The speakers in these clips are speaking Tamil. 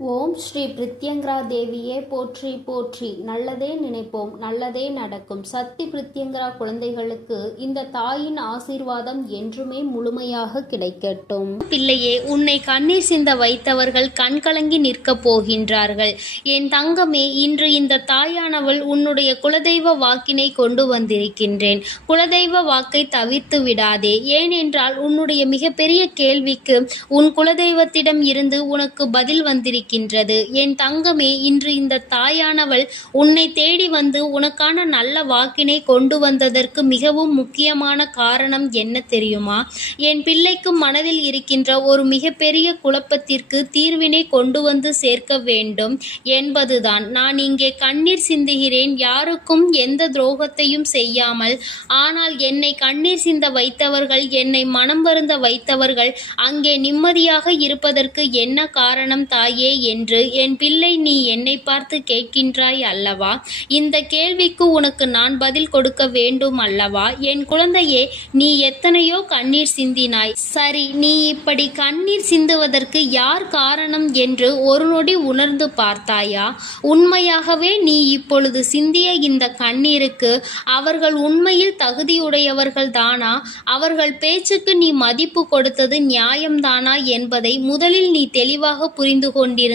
ஓம் ஸ்ரீ பிரித்யங்கரா தேவியே போற்றி போற்றி. நல்லதே நினைப்போம், நல்லதே நடக்கும். சக்தி பிரித்யங்கரா குழந்தைகளுக்கு இந்த தாயின் ஆசீர்வாதம் என்றுமே முழுமையாக கிடைக்கட்டும். பிள்ளையே, உன்னை கண்ணீர் சிந்த வைத்தவர்கள் கண்கலங்கி நிற்கப் போகின்றார்கள். என் தங்கமே, இன்று இந்த தாயானவள் உன்னுடைய குலதெய்வ வாக்கினை கொண்டு வந்திருக்கின்றேன். குலதெய்வ வாக்கை தவிர்த்து விடாதே. ஏனென்றால் உன்னுடைய மிகப்பெரிய கேள்விக்கு உன் குலதெய்வத்திடம் இருந்து உனக்கு பதில் வந்திருக்கிறது. என் தங்கமே, இன்று இந்த தாயானவள் உன்னை தேடி வந்து உனக்கான நல்ல வாக்கினை கொண்டு வந்ததற்கு மிகவும் முக்கியமான காரணம் என்ன தெரியுமா? என் பிள்ளைக்கு மனதில் இருக்கின்ற ஒரு மிகப்பெரிய குழப்பத்திற்கு தீர்வினை கொண்டு வந்து சேர்க்க வேண்டும் என்பதுதான். நான் இங்கே கண்ணீர் சிந்துகிறேன், யாருக்கும் எந்த துரோகத்தையும் செய்யாமல். ஆனால் என்னை கண்ணீர் சிந்த வைத்தவர்கள், என்னை மனம் வருந்த வைத்தவர்கள் அங்கே நிம்மதியாக இருப்பதற்கு என்ன காரணம் தாயே என்று என் பிள்ளை நீ என்னை பார்த்து கேட்கின்றாய் அல்லவா? இந்த கேள்விக்கு உனக்கு நான் பதில் கொடுக்க வேண்டும் அல்லவா? என் குழந்தையே, நீ எத்தனையோ கண்ணீர் சிந்தினாய். சரி, நீ இப்படி கண்ணீர் சிந்துவதற்கு யார் காரணம் என்று ஒரு நொடி உணர்ந்து பார்த்தாயா? உண்மையாகவே நீ இப்பொழுது சிந்திய இந்த கண்ணீருக்கு அவர்கள் உண்மையில் தகுதியுடையவர்கள் தானா? அவர்கள் பேச்சுக்கு நீ மதிப்பு கொடுத்தது நியாயம்தானா என்பதை முதலில் நீ தெளிவாக புரிந்து கொண்டிருந்தால்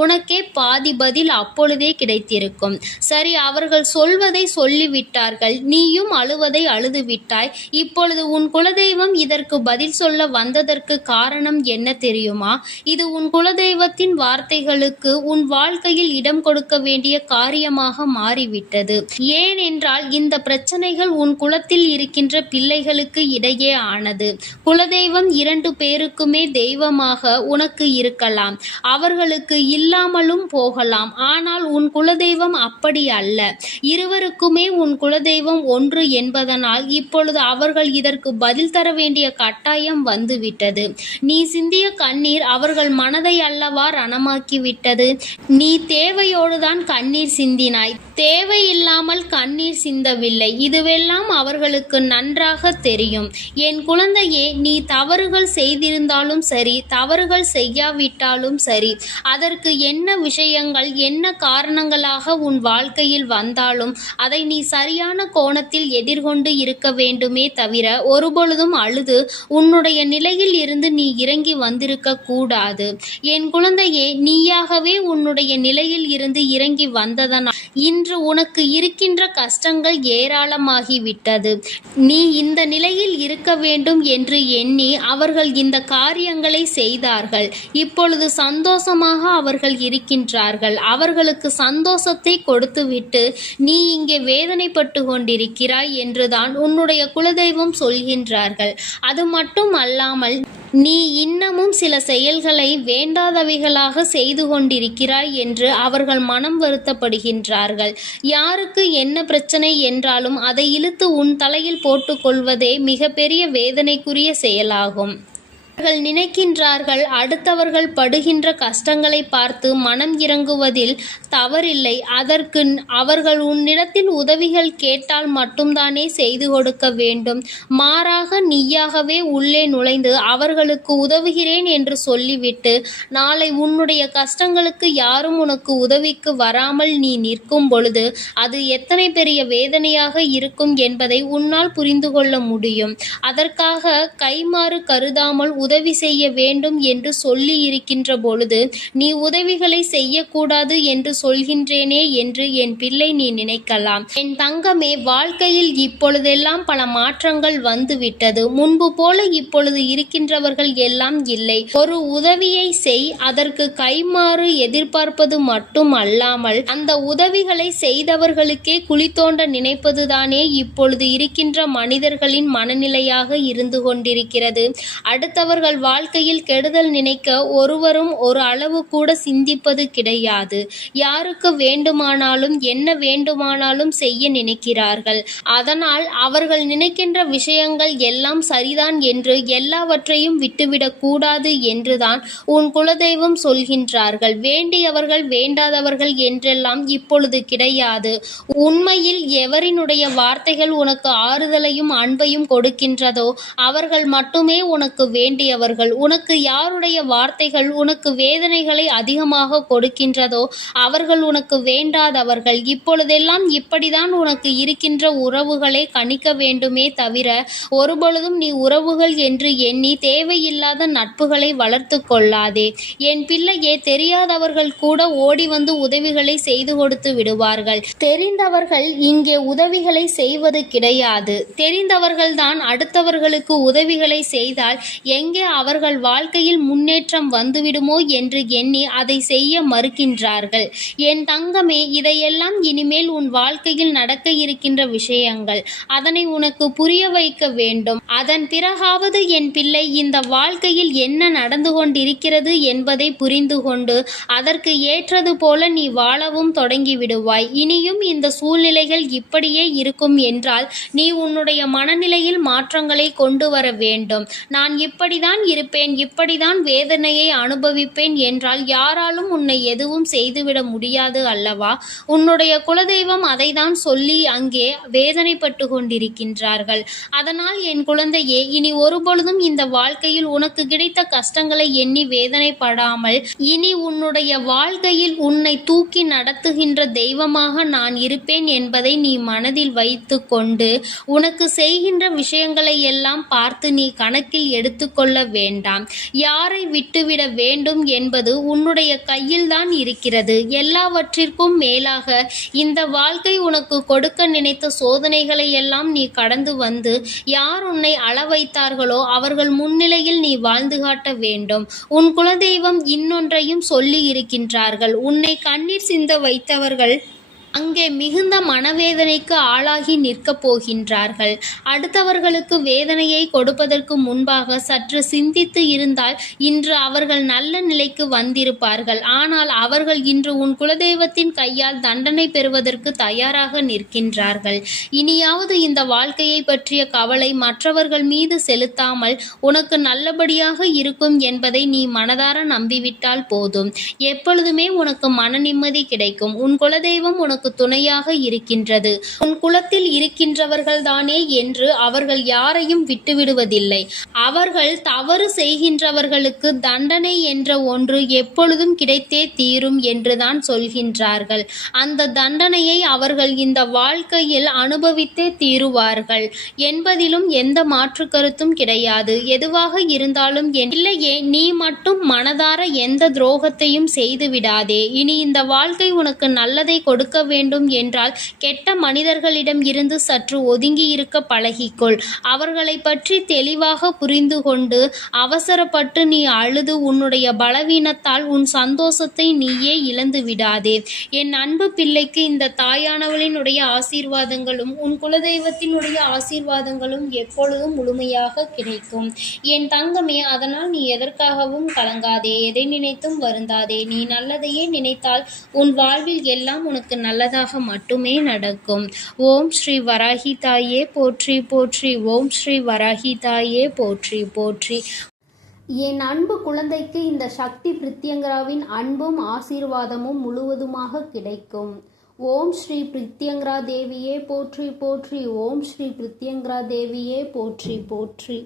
உனக்கே பாதி பதில் அப்பொழுதே கிடைத்திருக்கும். சரி, அவர்கள் சொல்வதை சொல்லிவிட்டார்கள், நீயும் அழுவதை அழுது விட்டாய். இப்பொழுது உன் குலதெய்வம் இதற்கு பதில் சொல்ல வந்ததற்கு காரணம் என்ன தெரியுமா? இது உன் குலதெய்வத்தின் வார்த்தைகளுக்கு உன் வாழ்க்கையில் இடம் கொடுக்க வேண்டிய காரியமாக மாறிவிட்டது. ஏனென்றால் இந்த பிரச்சனைகள் உன் குலத்தில் இருக்கின்ற பிள்ளைகளுக்கு இடையே ஆனது. குலதெய்வம் 2 பேருக்குமே தெய்வமாக உனக்கு இருக்கலாம், அவர்களுக்கு இல்லாமலும் போகலாம். ஆனால் உன் குலதெய்வம் அப்படி அல்ல. இருவருக்குமே உன் குலதெய்வம் ஒன்று என்பதனால் இப்பொழுது அவர்கள் இதற்கு பதில் தர வேண்டிய கட்டாயம் வந்துவிட்டது. நீ சிந்திய கண்ணீர் அவர்கள் மனதை அல்லவா ரணமாக்கிவிட்டது. நீ தேவையோடுதான் கண்ணீர் சிந்தினாய், தேவையில்லாமல் கண்ணீர் சிந்தவில்லை. இதுவெல்லாம் அவர்களுக்கு நன்றாக தெரியும். என் குழந்தையே, நீ தவறுகள் செய்திருந்தாலும் சரி, தவறுகள் செய்யாவிட்டாலும் சரி, அதற்கு என்ன விஷயங்கள் என்ன காரணங்களாக உன் வாழ்க்கையில் வந்தாலும் அதை நீ சரியான கோணத்தில் எதிர்கொண்டு இருக்க வேண்டுமே தவிர ஒருபொழுதும் அழுது உன்னுடைய நிலையில் இருந்து நீ இறங்கி வந்திருக்க கூடாது. என் குழந்தையே, நீயாகவே உன்னுடைய நிலையில் இருந்து இறங்கி வந்ததனால் இன்று உனக்கு இருக்கின்ற கஷ்டங்கள் ஏராளமாகிவிட்டது. நீ இந்த நிலையில் இருக்க வேண்டும் என்று எண்ணி அவர்கள் இந்த காரியங்களை செய்தார்கள். இப்பொழுது சந்தோஷமாக அவர்கள் இருக்கின்றார்கள். அவர்களுக்கு சந்தோஷத்தை கொடுத்துவிட்டு நீ இங்கே வேதனைப்பட்டு கொண்டிருக்கிறாய் என்றுதான் உன்னுடைய குலதெய்வம் சொல்கின்றார்கள். அது மட்டும் அல்லாமல் நீ இன்னமும் சில செயல்களை வேண்டாதவைகளாக செய்து கொண்டிருக்கிறாய் என்று அவர்கள் மனம் வருத்தப்படுகின்றார்கள். யாருக்கு என்ன பிரச்சனை என்றாலும் அதை இழுத்து உன் தலையில் போட்டுக்கொள்வதே மிகப்பெரிய வேதனைக்குரிய செயலாகும். அவர்கள் நினைக்கின்றார்கள், அடுத்தவர்கள் படுகின்ற கஷ்டங்களை பார்த்து மனம் இறங்குவதில் தவறில்லை. அதற்கு அவர்கள் உன்னிடத்தில் உதவிகள் கேட்டால் மட்டும்தானே செய்து கொடுக்க வேண்டும். மாறாக நீயாகவே உள்ளே நுழைந்து அவர்களுக்கு உதவுகிறேன் என்று சொல்லிவிட்டு நாளை உன்னுடைய கஷ்டங்களுக்கு யாரும் உனக்கு உதவிக்கு வராமல் நீ நிற்கும் பொழுது அது எத்தனை பெரிய வேதனையாக இருக்கும் என்பதை உன்னால் புரிந்து கொள்ள முடியும். அதற்காக கைமாறு கருதாமல் உதவி செய்ய வேண்டும் என்று சொல்லி இருக்கின்ற பொழுது நீ உதவிகளை செய்யக்கூடாது என்று சொல்கின்றேனே என்று என் பிள்ளை நீ நினைக்கலாம். என் தங்கமே, வாழ்க்கையில் இப்பொழுதெல்லாம் பல மாற்றங்கள் வந்துவிட்டது. முன்பு போல இப்பொழுது இருக்கின்றவர்கள் எல்லாம் இல்லை. ஒரு உதவியை செய், அதற்கு கைமாறு எதிர்பார்ப்பது மட்டும் அல்லாமல் அந்த உதவிகளை செய்தவர்களுக்கே குழி தோண்ட நினைப்பதுதானே இப்பொழுது இருக்கின்ற மனிதர்களின் மனநிலையாக இருந்து கொண்டிருக்கிறது. அடுத்தவர்கள் வாழ்க்கையில் கெடுதல் நினைக்க ஒருவரும் ஒரு அளவு கூட சிந்திப்பது கிடையாது. யாருக்கு வேண்டுமானாலும் என்ன வேண்டுமானாலும் செய்ய நினைக்கிறார்கள். அதனால் அவர்கள் நினைக்கின்ற விஷயங்கள் எல்லாம் சரிதான் என்று எல்லாவற்றையும் விட்டுவிடக் கூடாது என்றுதான் உன் குலதெய்வம் சொல்கின்றார்கள். வேண்டியவர்கள் வேண்டாதவர்கள் என்றெல்லாம் இப்பொழுது கிடையாது. உண்மையில் எவரினுடைய வார்த்தைகள் உனக்கு ஆறுதலையும் அன்பையும் கொடுக்கின்றதோ அவர்கள் மட்டுமே உனக்கு வேண்டிய யாருடையவர்கள், உனக்கு யாருடைய வார்த்தைகள் உனக்கு வேதனைகளை அதிகமாக கொடுக்கின்றதோ அவர்கள் உனக்கு வேண்டாதவர்கள். இப்பொழுதெல்லாம் இப்படிதான் உனக்கு இருக்கின்ற உறவுகளை கணிக்க வேண்டுமே தவிர ஒருபொழுதும் நீ உறவுகள் என்று எண்ணி தேவையில்லாத நட்புகளை வளர்த்து கொள்ளாதே. என் பிள்ளையே, தெரியாதவர்கள் கூட ஓடி வந்து உதவிகளை செய்து கொடுத்து விடுவார்கள். தெரிந்தவர்கள் இங்கே உதவிகளை செய்வது கிடையாது. தெரிந்தவர்கள்தான் அடுத்தவர்களுக்கு உதவிகளை செய்தால் எங்கே அவர்கள் வாழ்க்கையில் முன்னேற்றம் வந்துவிடுமோ என்று எண்ணி அதை செய்ய மறுக்கின்றார்கள். என் தங்கமே, இதையெல்லாம் இனிமேல் உன் வாழ்க்கையில் நடக்க இருக்கின்ற விஷயங்கள். அதனை உனக்கு புரிய வைக்க வேண்டும். அதன் பிறகாவது என் பிள்ளை இந்த வாழ்க்கையில் என்ன நடந்து கொண்டிருக்கிறது என்பதை புரிந்து கொண்டு அதற்கு ஏற்றது போல நீ வாழவும் தொடங்கிவிடுவாய். இனியும் இந்த சூழ்நிலைகள் இப்படியே இருக்கும் என்றால் நீ உன்னுடைய மனநிலையில் மாற்றங்களை கொண்டு வர வேண்டும். நான் இப்படிதான் இருப்பேன், இப்படிதான் வேதனையை அனுபவிப்பேன் என்றால் யாராலும் உன்னை எதுவும் செய்துவிட முடியாது அல்லவா? உன்னுடைய குலதெய்வம் அதைதான் சொல்லி அங்கே வேதனைப்பட்டு கொண்டிருக்கின்றார்கள். அதனால் என் குழந்தையே, இனி ஒருபொழுதும் இந்த வாழ்க்கையில் உனக்கு கிடைத்த கஷ்டங்களை எண்ணி வேதனைப்படாமல் இனி உன்னுடைய வாழ்க்கையில் உன்னை தூக்கி நடத்துகின்ற தெய்வமாக நான் இருப்பேன் என்பதை நீ மனதில் வைத்து கொண்டு உனக்கு செய்கின்ற விஷயங்களை எல்லாம் பார்த்து நீ கணக்கில் எடுத்துக்கொள்ள வேண்டாம். யாரை விட்டுவிட வேண்டும் என்பது உன்னுடைய கையில்தான் இருக்கிறது. எல்லாவற்றிற்கும் மேலாக இந்த வாழ்க்கை உனக்கு கொடுக்க நினைத்த சோதனைகளை எல்லாம் நீ கடந்து வந்து யார் உன்னை அள வைத்தார்களோ அவர்கள் முன்னிலையில் நீ வாழ்ந்து காட்ட வேண்டும். உன் குலதெய்வம் இன்னொன்றையும் சொல்லி இருக்கின்றார்கள். உன்னை கண்ணீர் சிந்த வைத்தவர்கள் அங்கே மிகுந்த மனவேதனைக்கு ஆளாகி நிற்கப் போகின்றார்கள். அடுத்தவர்களுக்கு வேதனையை கொடுப்பதற்கு முன்பாக சற்று சிந்தித்து இருந்தால் இன்று அவர்கள் நல்ல நிலைக்கு வந்திருப்பார்கள். ஆனால் அவர்கள் இன்று உன் குலதெய்வத்தின் கையால் தண்டனை பெறுவதற்கு தயாராக நிற்கின்றார்கள். இனியாவது இந்த வாழ்க்கையை பற்றிய கவலை மற்றவர்கள் மீது செலுத்தாமல் உனக்கு நல்லபடியாக இருக்கும் என்பதை நீ மனதார நம்பிவிட்டால் போதும். எப்பொழுதுமே உனக்கு மன நிம்மதி கிடைக்கும். உன் குலதெய்வம் உனக்கு துணையாக இருக்கின்றது. உன் குலத்தில் இருக்கின்றவர்கள் தானே என்று அவர்கள் யாரையும் விட்டுவிடுவதில்லை. அவர்கள் தவறு செய்கின்றவர்களுக்கு தண்டனை என்ற ஒன்று எப்பொழுதும் கிடைத்தே தீரும் என்றுதான் சொல்கின்றார்கள். அந்த தண்டனையை அவர்கள் இந்த வாழ்க்கையில் அனுபவித்தே தீருவார்கள் என்பதிலும் எந்த மாற்று கருத்தும் கிடையாது. எதுவாக இருந்தாலும் என் பிள்ளையே, நீ மட்டும் மனதார எந்த துரோகத்தையும் செய்து விடாதே. இனி இந்த வாழ்க்கை உனக்கு நல்லதை கொடுக்க வேண்டும் என்றால் கெட்ட மனிதர்களிடம் இருந்து சற்று ஒதுங்கி இருக்க பழகிக்கொள். அவர்களை பற்றி தெளிவாக புரிந்து கொண்டு அவசரப்பட்டு நீ அழுது உன்னுடைய பலவீனத்தால் உன் சந்தோஷத்தை நீயே இழந்து விடாதே. என் அன்பு பிள்ளைக்கு இந்த தாயானவளினுடைய ஆசீர்வாதங்களும் உன் குலதெய்வத்தினுடைய ஆசீர்வாதங்களும் எப்பொழுதும் முழுமையாக கிடைக்கும். என் தங்கமே, அதனால் நீ எதற்காகவும் கலங்காதே, எதை நினைத்தும் வருந்தாதே. நீ நல்லதையே நினைத்தால் உன் வாழ்வில் எல்லாம் உனக்கு நல்லதாக மட்டுமே நடக்கும். ஓம் ஸ்ரீ வராகி தாயே போற்றி போற்றி. ஓம் ஸ்ரீ வராகி தாயே போற்றி போற்றி. என் அன்பு குழந்தைக்கு இந்த சக்தி பிரித்யங்கராவின் அன்பும் ஆசீர்வாதமும் முழுவதுமாக கிடைக்கும். ஓம் ஸ்ரீ பிரித்யங்கரா தேவியே போற்றி போற்றி. ஓம் ஸ்ரீ பிரித்யங்கரா தேவியே போற்றி போற்றி.